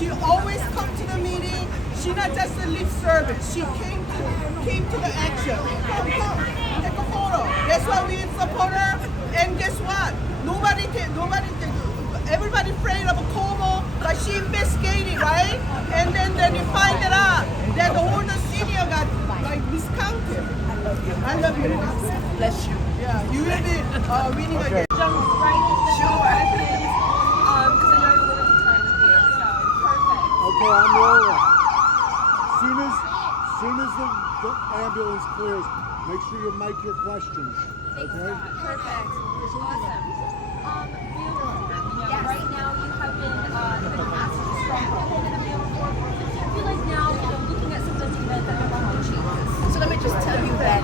She always come to the meeting. She not just a lip service. She came to the action. Come, take a photo. That's why we support her. And guess what? Everybody afraid of a Como, but she investigated, right? And then you find it out that the whole senior got like discounted. I love you. Bless you. Yeah, you will be winning again. Jump right in the shower, please. Because I know you're a little tired here, so perfect. Okay, I'm rolling. Soon as the ambulance clears, make sure you mic your questions. Okay? Perfect. Awesome. Right now you have been asked to strong proponent of mail reform. I feel like now, looking at some of the data that there are changes. So let me just tell you that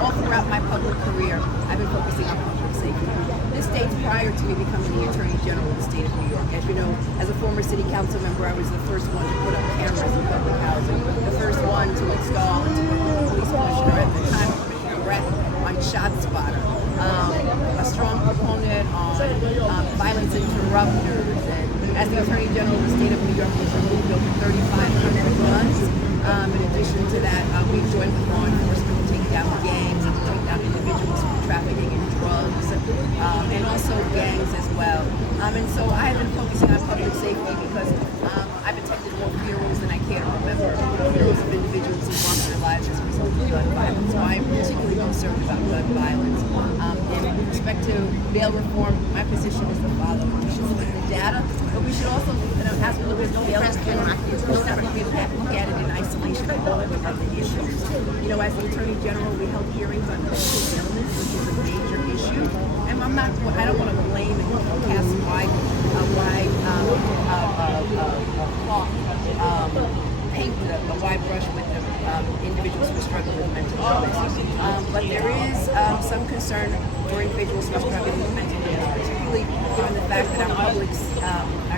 all throughout my public career, I've been focusing on public safety. This dates prior to me becoming the Attorney General of the state of New York. As you know, as a former city council member, I was the first one to put up cameras in public housing, the first one to install and to work with the police commissioner at the time, Commissioner Brett, on ShotSpotter. A strong proponent on violence interrupters, and as the Attorney General of the state of New York, we've removed over 3,500 guns. In addition to that, we've joined with law enforcement to take down gangs and to take down individuals who are trafficking in drugs, and also gangs as well. And so I have been focusing on public safety because I've attended more funerals than I care to remember. Funerals of individuals who lost their lives as a result of gun violence. So I am particularly concerned about gun violence. And with respect to bail reform, my position is the following. We should look at the data, but we should also, as we look at bail reform, look at it in isolation of all of the other issues. As the Attorney General, we held hearings on mental illness, which is a major issue. And I don't want to blame and cast paint the wide brush with the individuals who struggle with mental illness. But there is some concern for individuals who are struggling with mental illness, particularly given the fact that our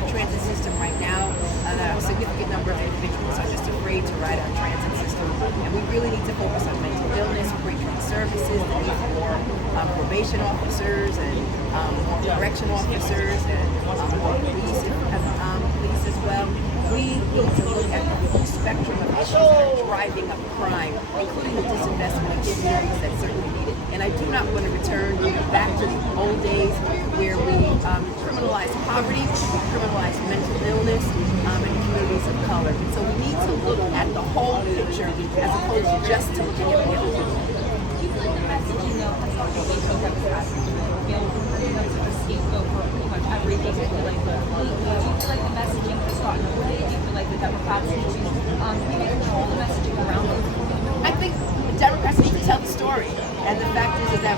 transit system right now, a significant number of individuals are just afraid to ride our transit system. And we really need to focus on mental illness, pre-treat services, the need for more probation officers and more correction officers and more police as well. We need to look at the full spectrum of issues that are driving up crime, including the disinvestment of communities that certainly need it. And I do not want to return back to the old days where we criminalize poverty, we criminalize mental illness, and communities of color. And so we need to look at the whole picture as opposed to just to looking at the individual. Scapegoat for pretty much everything. Do you feel like the messaging has gotten away? Do you feel like the Democrats need to maybe control the messaging around it? I think the Democrats need to tell the story. And the fact is that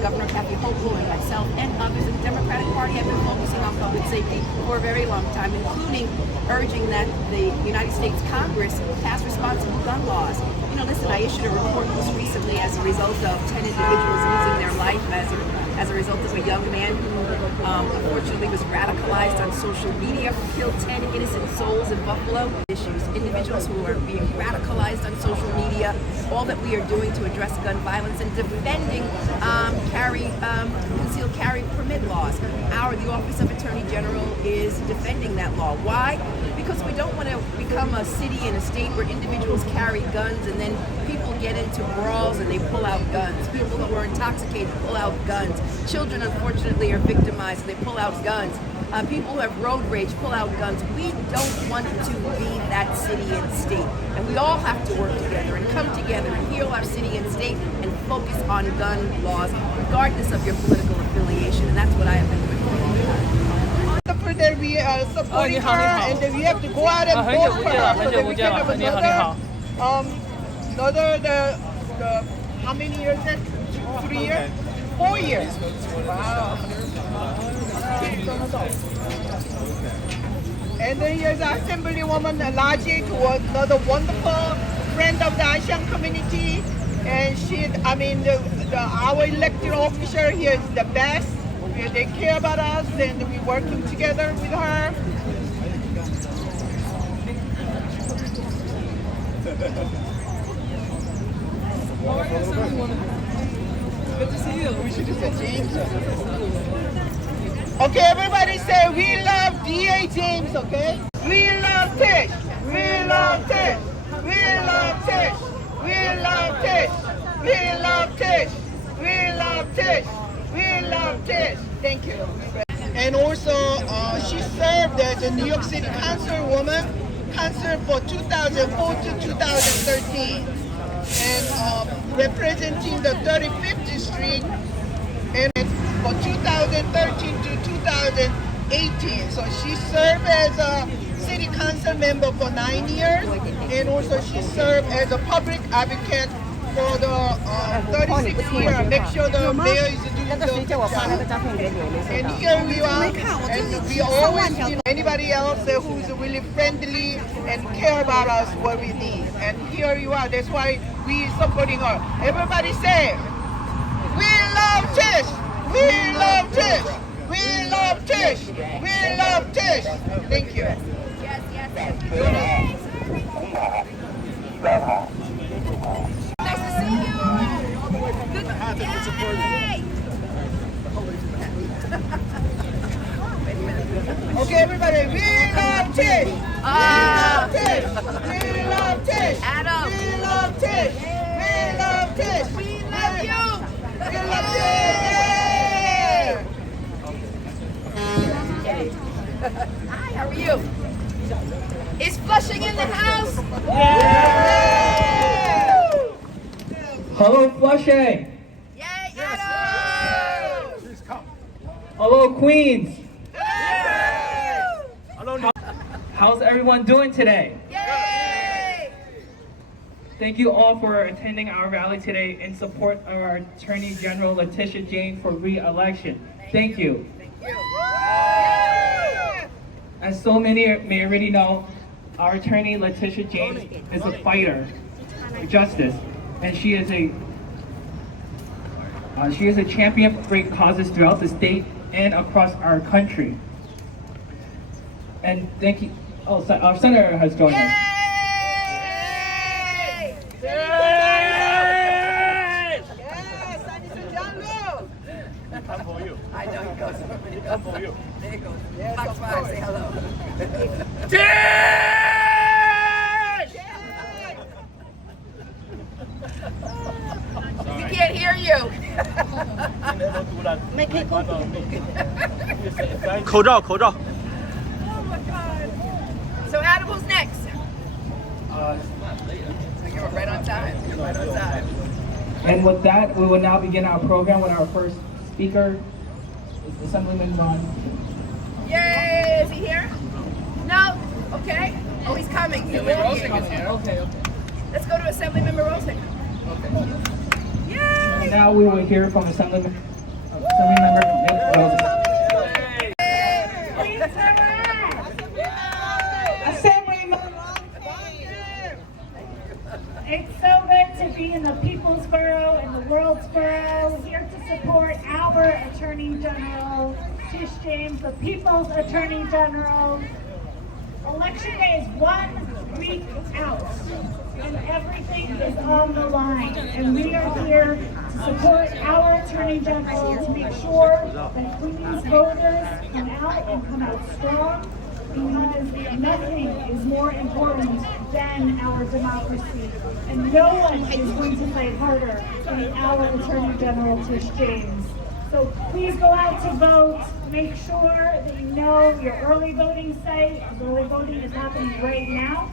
Governor Kathy Hochul and myself and others in the Democratic Party have been focusing on public safety for a very long time, including urging that the United States Congress pass responsible gun laws. Listen, I issued a report most recently as a result of 10 individuals losing their life as a result of a young man who unfortunately was radicalized on social media, who killed 10 innocent souls in Buffalo. Individuals who are being radicalized on social media, all that we are doing to address gun violence and defending concealed carry permit laws. The Office of Attorney General is defending that law. Why? Because we don't want to become a city and a state where individuals carry guns and then people get into brawls and they pull out guns. People who are intoxicated pull out guns. Children, unfortunately, are victimized and they pull out guns. People who have road rage pull out guns. We don't want to be that city and state. And we all have to work together and come together and heal our city and state and focus on gun laws, regardless of your political affiliation. And that's what I have been doing for a long time. That we are supporting her, and that we have to go out and vote for her so that we can have another how many years is that? 3 years? 4 years. Wow. And then here's Assemblywoman Laji, who was another wonderful friend of the ASEAN community. And our elected official here is the best. They care about us, and we're working together with her. Good to see you. We should do the James. Okay, everybody say we love DA James, okay? We love Tish. We love Tish. We love Tish. We love Tish. We love Tish. We love Tish. We love Tish. Thank you. And also, she served as a New York City councilwoman, council for 2004 to 2013, and representing the 35th Street, and for 2013 to 2018. So she served as a city council member for 9 years, and also she served as a public advocate for the 36 years. Make sure the mayor is doing the job. And here we are, and we always, anybody else who's really friendly and care about us what we need. And here you are. That's why we supporting her. Everybody say, we love Tish. We love Tish. We love Tish. We love Tish. Thank you. Nice to see you. Yay! Okay, everybody, we love Tish. We love Tish. We love Tish. Adam. We love Tish. We love Tish. We love you. We love Tish. Hi, how are you? Is Flushing in the house? Hello, Flushing. Yay, Adam! Hello, Queens. Yay! How's everyone doing today? Yay! Thank you all for attending our rally today in support of our Attorney General Letitia James for re-election. Thank you. As so many may already know, our attorney Letitia James is a fighter for justice, and she is a champion for great causes throughout the state and across our country. And thank you. Oh, our senator has joined us. Yay! Come for you. I know he goes. Come for you. There he goes. Fox 5, say hello. He can't hear you.口罩，口罩。 Oh my God. So Adam, who's next? You're right on time. You're right on time. And with that, we will now begin our program with our first speaker, Assemblyman Ron. Yay! Is he here? No? Okay. Oh, he's coming. Okay. Let's go to Assemblymember Rosick. Yay! And now we will hear from Assemblymember Nick Rose. It's so good to be in the People's Borough and the World's Borough, here to support our Attorney General, Tish James, the People's Attorney General. Election day is 1 week out, and everything is on the line. And we are here to support our Attorney General to make sure that Queens voters come out and come out strong, because nothing is more important than our democracy. And no one is going to fight harder than our Attorney General, Tish James. So please go out to vote. Make sure that you know your early voting site. Early voting is happening right now.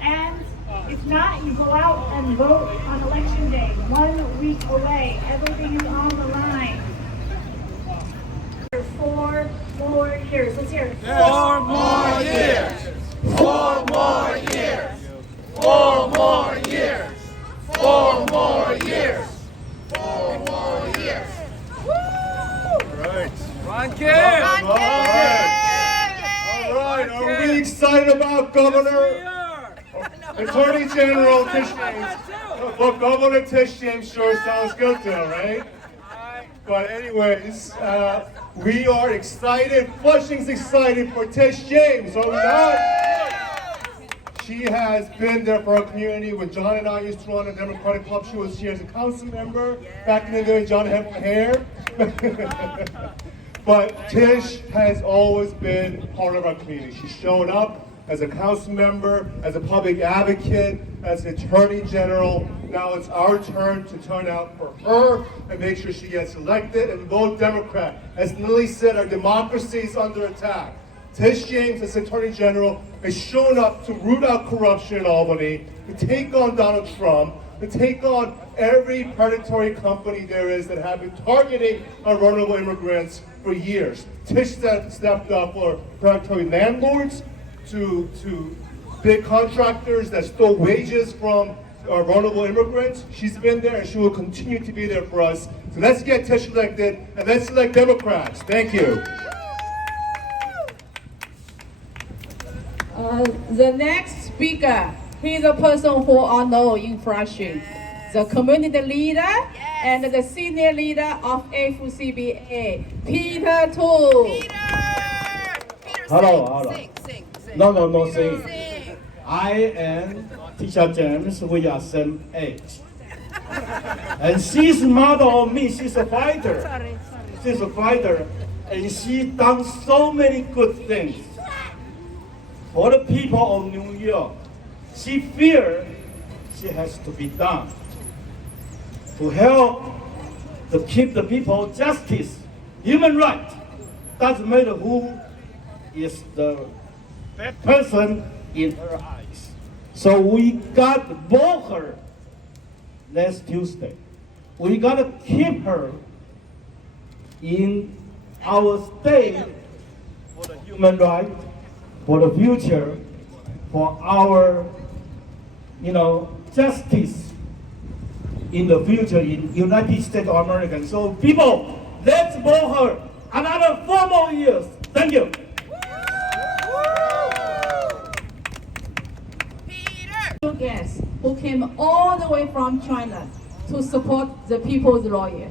And if not, you go out and vote on Election Day, 1 week away. Everything is on the line. 4 more years. Let's hear it. 4 more years. 4 more years. 4 more years. 4 more years. 4 more years. Right. Ron Kim. All right. Are we excited about Attorney General Tish James? Well, Governor Tish James sure sounds good though, right? But anyways, we are excited. Flushing's excited for Tish James, are we not? She has been there for our community. When John and I used to run a Democratic club, she was here as a council member. Back in the day, John had hair. But Tish has always been part of our community. She's shown up as a council member, as a public advocate, as an attorney general. Now it's our turn to turn out for her and make sure she gets elected and vote Democrat. As Lily said, our democracy is under attack. Tish James, as Attorney General, has shown up to root out corruption in Albany, to take on Donald Trump, to take on every predatory company there is that have been targeting our vulnerable immigrants for years. Tish stepped up for predatory landlords, to big contractors that stole wages from our vulnerable immigrants. She's been there and she will continue to be there for us. So let's get Tish elected and let's elect Democrats. Thank you. The next speaker, he's a person who I know in Flushing, the community leader and the senior leader of FCBA, Peter Tu. Hello. Sing. No, sing. I and Teacher James, we are same age. And she's mother of me, she's a fighter. She's a fighter, and she done so many good things for the people of New York. She feels she has to be done to help to keep the people justice, human rights. Doesn't matter who is the bad person in her eyes. So we got to vote her next Tuesday. We got to keep her in our state for the human rights, for the future, for our, justice in the future in United States of America. So people, let's vote her another 4 more years. Thank you. Guests who came all the way from China to support the people's lawyer.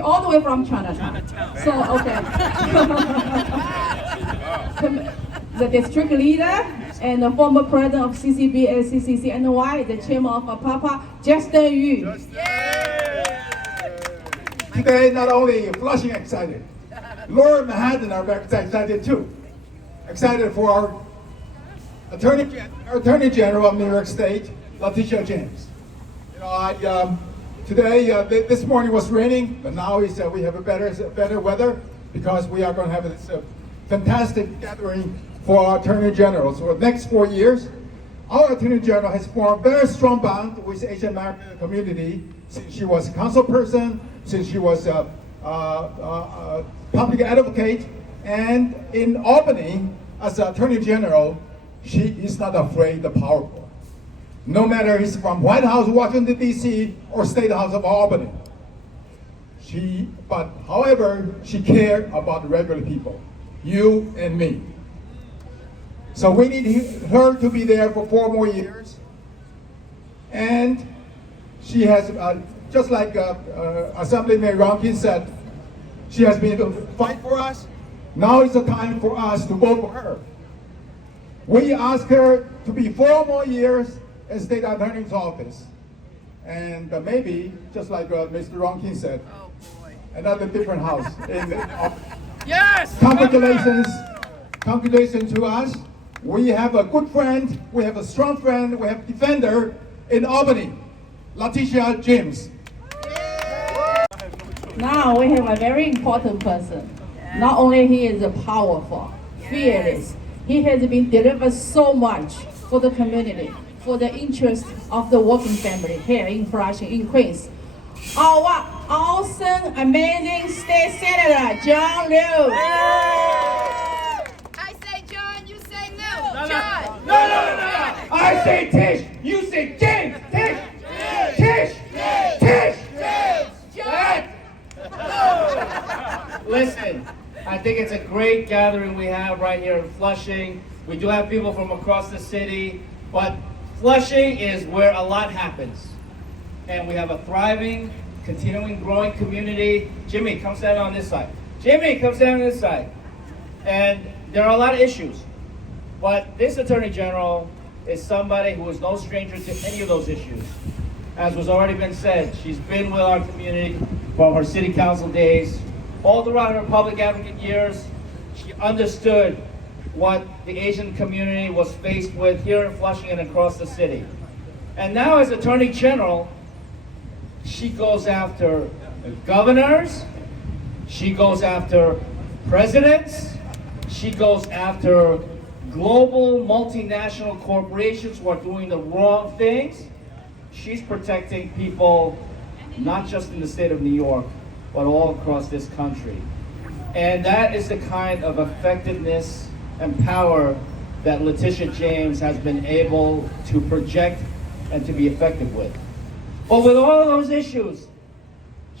All the way from China. So, okay. The district leader and the former president of CCBA, CCCNY, the chairman of APAPA, Justin Yu. Today, not only Flushing excited, Lower Manhattan are very excited too. Excited for our Attorney General of New York State, Letitia James. Today, this morning was raining, but now we have a better weather because we are going to have this fantastic gathering for our Attorney General. So for the next 4 years, our Attorney General has formed a very strong bond with the Asian American community since she was a council person, since she was a public advocate, and in Albany, as Attorney General, she is not afraid of powerful. No matter he's from White House, Washington, D.C., or State House of Albany. However, she cared about the regular people, you and me. So we need her to be there for 4 more years. And she has, just like Assemblyman Ronkin said, she has been able to fight for us. Now is the time for us to vote for her. We ask her to be 4 more years in State Attorney's office. And maybe, just like Mr. Ronkin said, another different house. Yes! Congratulations to us. We have a good friend, we have a strong friend, we have a defender in Albany, Letitia James. Now we have a very important person. Not only he is powerful, fearless, he has been delivered so much for the community, for the interest of the working family here in Flushing, in Queens. Our awesome, amazing state senator, John Liu. I say John, you say Liu. John. No. I say Tish, you say James. Tish. John. Listen, I think it's a great gathering we have right here in Flushing. We do have people from across the city, but Flushing is where a lot happens. And we have a thriving, continuing, growing community. Jimmy, come stand on this side. Jimmy, come stand on this side. And there are a lot of issues. But this Attorney General is somebody who is no stranger to any of those issues. As was already been said, she's been with our community from her city council days, all throughout her public advocate years, she understood what the Asian community was faced with here in Flushing and across the city. And now as Attorney General, she goes after governors, she goes after presidents, she goes after global multinational corporations who are doing the wrong things. She's protecting people not just in the state of New York, but all across this country. And that is the kind of effectiveness and power that Letitia James has been able to project and to be effective with. But with all of those issues,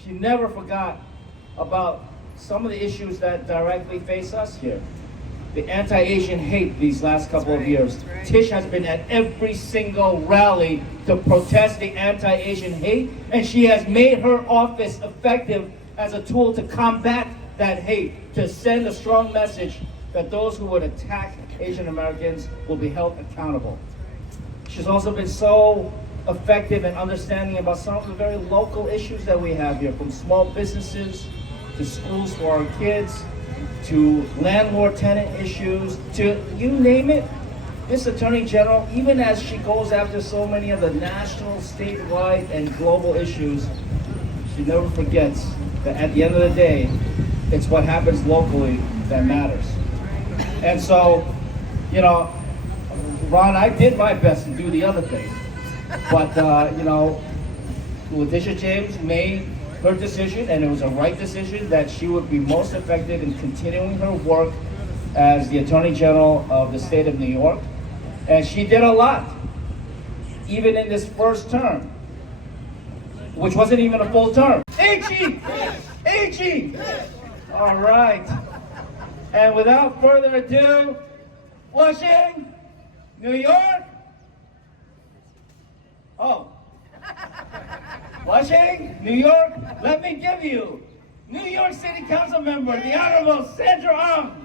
she never forgot about some of the issues that directly face us here. The anti-Asian hate these last couple of years. Tish has been at every single rally to protest the anti-Asian hate, and she has made her office effective as a tool to combat that hate, to send a strong message that those who would attack Asian Americans will be held accountable. She's also been so effective and understanding about some of the very local issues that we have here, from small businesses to schools for our kids, to landlord-tenant issues, to you name it. This Attorney General, even as she goes after so many of the national, statewide, and global issues, she never forgets that at the end of the day, it's what happens locally that matters. And so, you know, Ron, I did my best to do the other thing. But, you know, Letitia James made her decision, and it was a right decision, that she would be most effective in continuing her work as the Attorney General of the state of New York. And she did a lot, even in this first term, which wasn't even a full term. AG! AG! All right. And without further ado, Flushing, New York. Oh. Flushing, New York, let me give you New York City Council member, the Honorable Sandra Ong.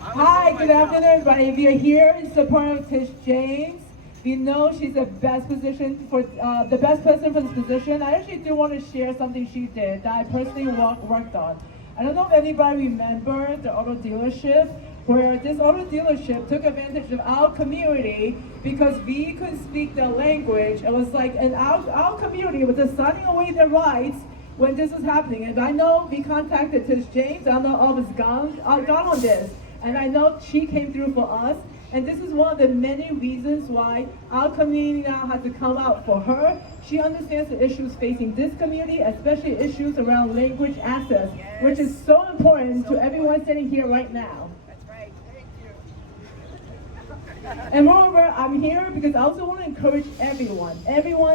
Hi, good afternoon, everybody. If you're here in support of Tish James, we know she's the best position for the best person for this position. I actually do want to share something she did that I personally worked on. I don't know if anybody remember the auto dealership, where this auto dealership took advantage of our community because we couldn't speak their language. It was like, and our community was just signing away their rights when this was happening. And I know we contacted Tish James. I know all of us gone on this. And I know she came through for us. And this is one of the many reasons why our community now has to come out for her. She understands the issues facing this community, especially issues around language access, which is so important to everyone sitting here right now. And moreover, I'm here because I also want to encourage everyone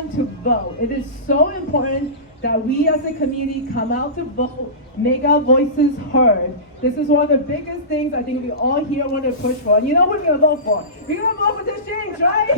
to vote. It is so important that we as a community come out to vote, make our voices heard. This is one of the biggest things I think we all here want to push for. And you know what we're going to vote for? We're going to vote for this change, right?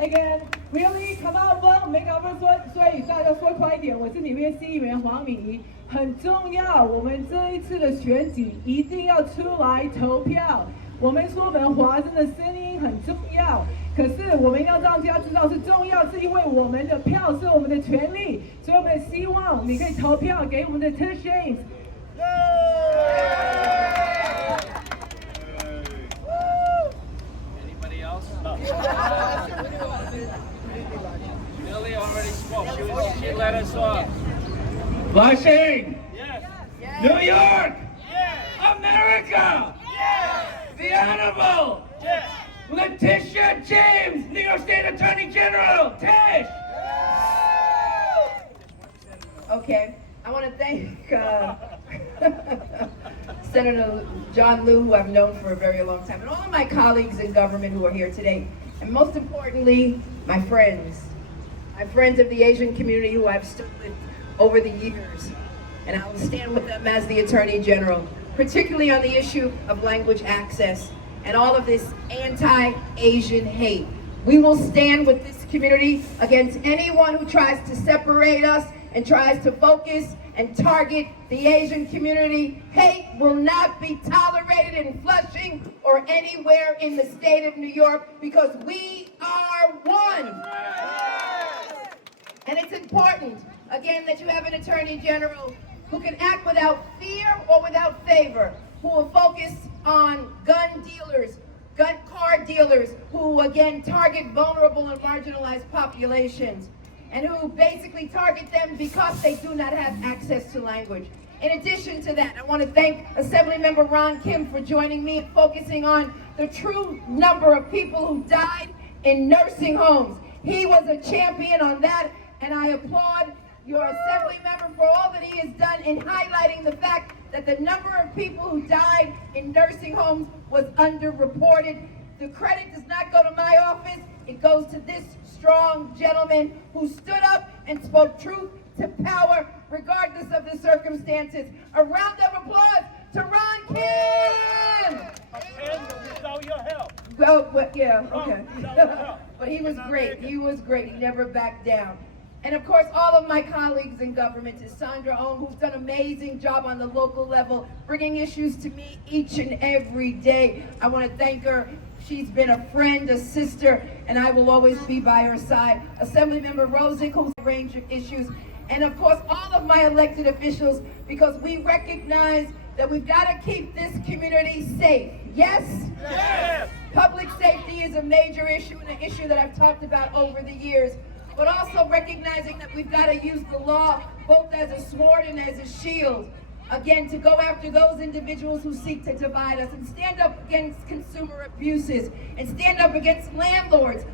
Again, really come out vote, make our voice. 所以大家说快一点，我是里面市议员黄敏仪，很重要。我们这一次的选举一定要出来投票。我们说我们华人的声音很重要，可是我们要让大家知道是重要，是因为我们的票是我们的权利，所以我们希望你可以投票给我们的 Tish James。Anybody else? No. Billy already spoke. She let us off. Flushing, Yes. New York, Yes. America, Yes. the Honorable Yes. Letitia James, New York State Attorney General. Tish! Okay, I want to thank Senator John Liu, who I've known for a very long time, and all of my colleagues in government who are here today. And most importantly, my friends of the Asian community who I've stood with over the years. And I will stand with them as the Attorney General, particularly on the issue of language access and all of this anti-Asian hate. We will stand with this community against anyone who tries to separate us and tries to focus and target the Asian community, hate will not be tolerated in Flushing or anywhere in the state of New York, because we are one. And it's important, again, that you have an Attorney General who can act without fear or without favor, who will focus on gun dealers, car dealers, who again target vulnerable and marginalized populations, and who basically target them because they do not have access to language. In addition to that, I want to thank Assemblymember Ron Kim for joining me and focusing on the true number of people who died in nursing homes. He was a champion on that, and I applaud your Assembly member for all that he has done in highlighting the fact that the number of people who died in nursing homes was underreported. The credit does not go to my office, it goes to this strong gentleman who stood up and spoke truth to power regardless of the circumstances. A round of applause to Ron Kim! Without your help. Oh, but yeah, okay. But he was great, he never backed down. And of course, all of my colleagues in government, is Sandra Ohm, who's done an amazing job on the local level, bringing issues to me each and every day. I want to thank her. She's been a friend, a sister, and I will always be by her side. Assemblymember Rosick, who's a range of issues. And of course, all of my elected officials, because we recognize that we've got to keep this community safe. Yes? Yes! Public safety is a major issue, and an issue that I've talked about over the years. But also recognizing that we've got to use the law both as a sword and as a shield, again, to go after those individuals who seek to divide us, and stand up against consumer abuses, and stand up against landlords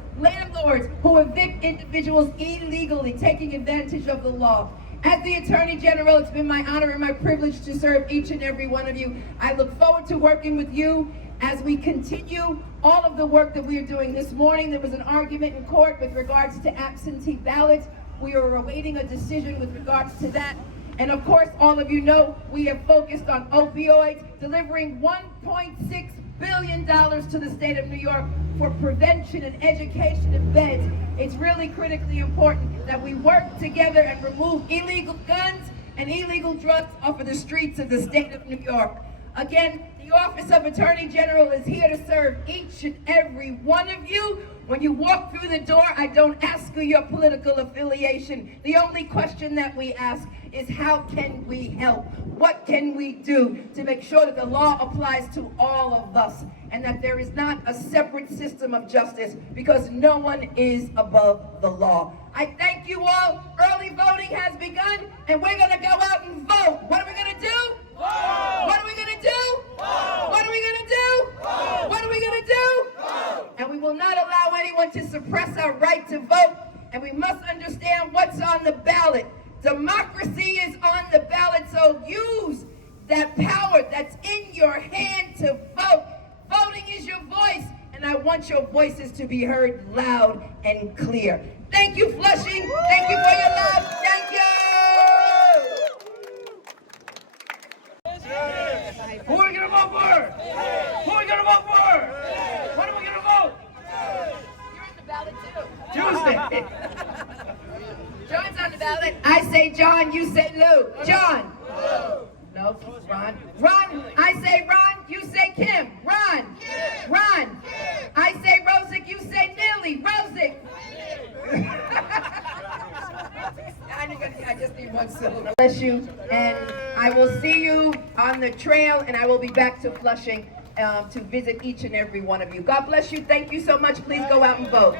who evict individuals illegally, taking advantage of the law. As the Attorney General, it's been my honor and my privilege to serve each and every one of you. I look forward to working with you as we continue all of the work that we are doing. This morning, there was an argument in court with regards to absentee ballots. We are awaiting a decision with regards to that. And of course, all of you know, we have focused on opioids, delivering $1.6 billion to the state of New York for prevention and education and beds. It's really critically important that we work together and remove illegal guns and illegal drugs off of the streets of the state of New York. Again, the Office of Attorney General is here to serve each and every one of you. When you walk through the door, I don't ask you your political affiliation. The only question that we ask is, how can we help? What can we do to make sure that the law applies to all of us, and that there is not a separate system of justice, because no one is above the law. I thank you all. Early voting has begun, and we're going to go out and vote. What are we going to do? Vote! What are we going to do? Vote! What are we going to do? Vote! What are we going to do? Vote! And we will not allow anyone to suppress our right to vote, and we must understand what's on the ballot. Democracy is on the ballot, so use that power that's in your hand to vote. Voting is your voice, and I want your voices to be heard loud and clear. Thank you, Flushing. Thank you for your love. Thank you. Who are we going to vote for? Who are we going to vote for? What are we going to vote? You're in the ballot too. Tuesday. John's on the ballot. I say John, you say Lou. John. No, Ron. Ron, I say Ron, you say Kim. Ron. Ron. I say Rosick, you say Millie. Rosick. I just need one syllable. Bless you, and I will see you on the trail, and I will be back to Flushing to visit each and every one of you. God bless you. Thank you so much. Please go out and vote.